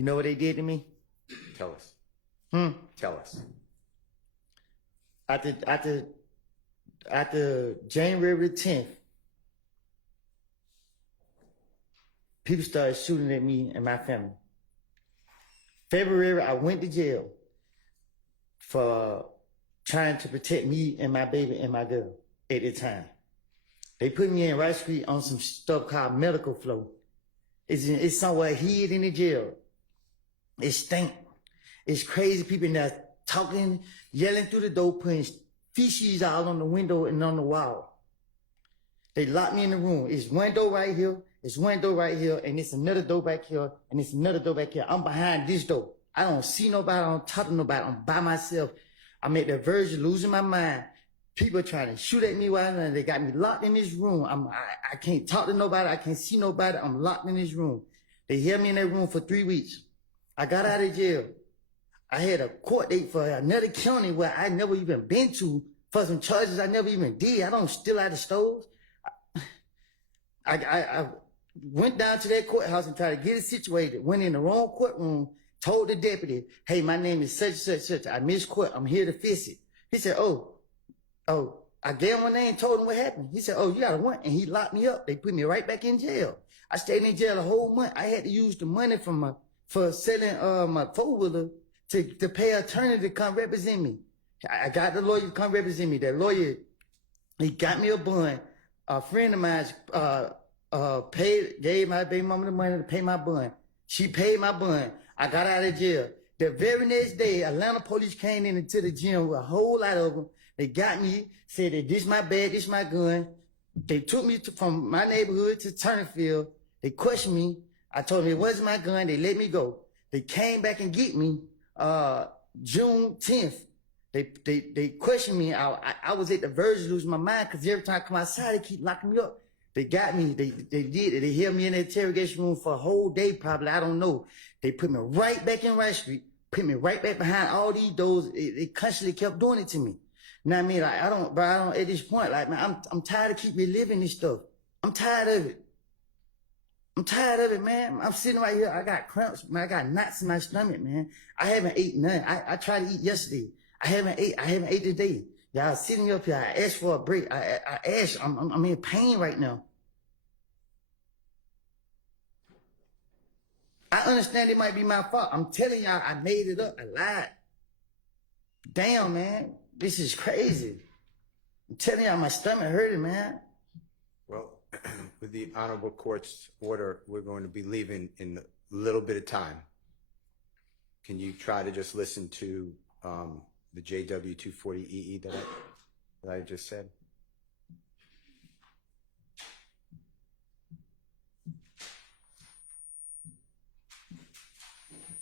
You know what they did to me? Tell us. Tell us. After January the 10th, people started shooting at me and my family. February, I went to jail for trying to protect me and my baby and my girl at the time. They put me in Rice Street on some stuff called medical flow. It's somewhere hid in the jail. It stink. It's crazy people in there talking, yelling through the door, putting feces all on the window and on the wall. They locked me in the room. It's one door right here. It's one door right here. And it's another door back here. And it's another door back here. I'm behind this door. I don't see nobody. I don't talk to nobody. I'm by myself. I'm at the verge of losing my mind. People trying to shoot at me while they got me locked in this room. I can't talk to nobody. I can't see nobody. I'm locked in this room. They held me in that room for 3 weeks. I got out of jail. I had a court date for another county where I never even been to for some charges I never even did. I don't steal out of stores. I went down to that courthouse and tried to get it situated. Went in the wrong courtroom, told the deputy, hey, my name is such and such, such. I missed court. I'm here to fix it. He said, oh, I gave him my name, told him what happened. He said, oh, you got a warrant. And he locked me up. They put me right back in jail. I stayed in jail a whole month. I had to use the money for selling my four-wheeler to pay an attorney to come represent me. I got the lawyer to come represent me. That lawyer, he got me a bond. A friend of mine gave my baby mama the money to pay my bond. She paid my bond. I got out of jail. The very next day, Atlanta police came into the gym with a whole lot of them. They got me, said that this my bag, this my gun. They took me from my neighborhood to Turnerfield. They questioned me. I told them it wasn't my gun. They let me go. They came back and get me June 10th. They questioned me. I was at the verge of losing my mind because every time I come outside, they keep locking me up. They got me. They did it. They held me in the interrogation room for a whole day, probably. I don't know. They put me right back in Rice Street, put me right back behind all these doors. They constantly kept doing it to me. Now I mean, like, I don't, at this point, like, man, I'm tired of keep reliving this stuff. I'm tired of it. I'm tired of it, man. I'm sitting right here. I got cramps, man. I got knots in my stomach, man. I haven't ate none. I tried to eat yesterday. I haven't ate today. Y'all sitting up here. I asked for a break. I asked. I'm in pain right now. I understand it might be my fault. I'm telling y'all, I made it up. I lied. Damn, man. This is crazy. I'm telling y'all, my stomach hurting, man. Well, with the Honorable Court's order, we're going to be leaving in a little bit of time. Can you try to just listen to the JW 240EE that I just said?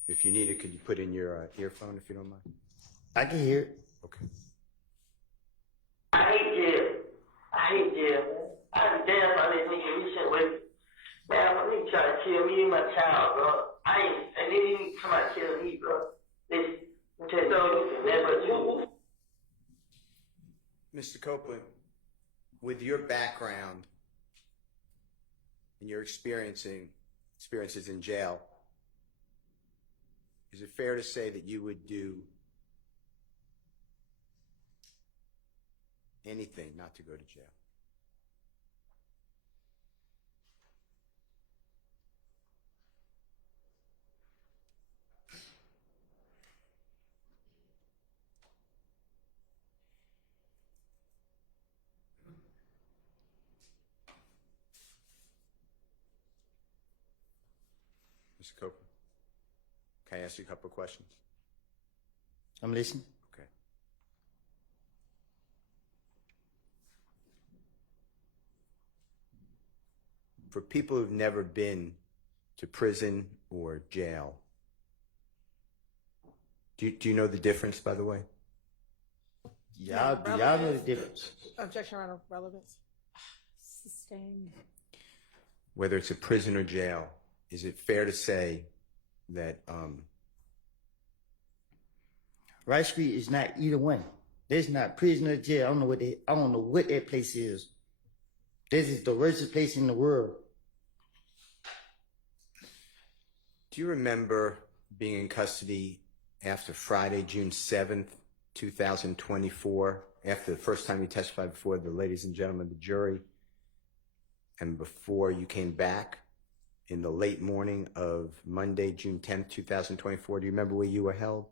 If you need it, could you put in your earphone if you don't mind? I can hear it. Okay. I hate jail. I hate jail, man. I be damn how this nigga recent with man, my nigga try to kill me and my child, bro. And they didn't even come out and kill me, bro. Listen, I'm telling you, man, but you. Mr. Copeland, with your background and your experiences in jail, is it fair to say that you would do anything not to go to jail? Mr. Copeland, can I ask you a couple of questions? I'm listening. Okay. For people who've never been to prison or jail, do you know the difference, by the way? Y'all know the difference. Objection around relevance. Sustained. Whether it's a prison or jail, is it fair to say that Rice Street is not either one. There's not prison or jail. I don't know what that place is. This is the worst place in the world. do you remember being in custody after Friday, June 7th, 2024, after the first time you testified before the ladies and gentlemen of the jury, and before you came back in the late morning of Monday, June 10th, 2024. Do you remember where you were held?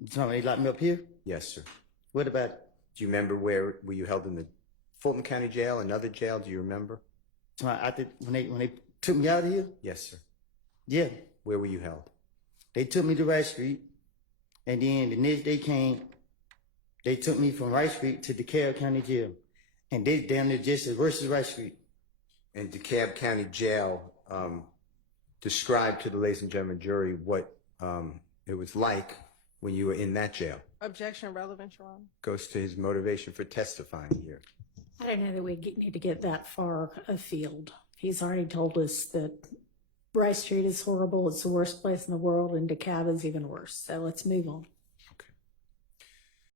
You talking about they locked me up here? Yes, sir. What about it? Do you remember where were you held in the Fulton County Jail, another jail? Do you remember? When they took me out of here? Yes, sir. Yeah. Where were you held? They took me to Rice Street, and then the next day came, they took me from Rice Street to DeKalb County Jail. And they damn near just as worse as Rice Street. And DeKalb County Jail, describe to the ladies and gentlemen jury what it was like when you were in that jail. Objection relevant, Your Honor. Goes to his motivation for testifying here. I don't know that we need to get that far afield. He's already told us that Rice Street is horrible. It's the worst place in the world, and DeKalb is even worse. So let's move on.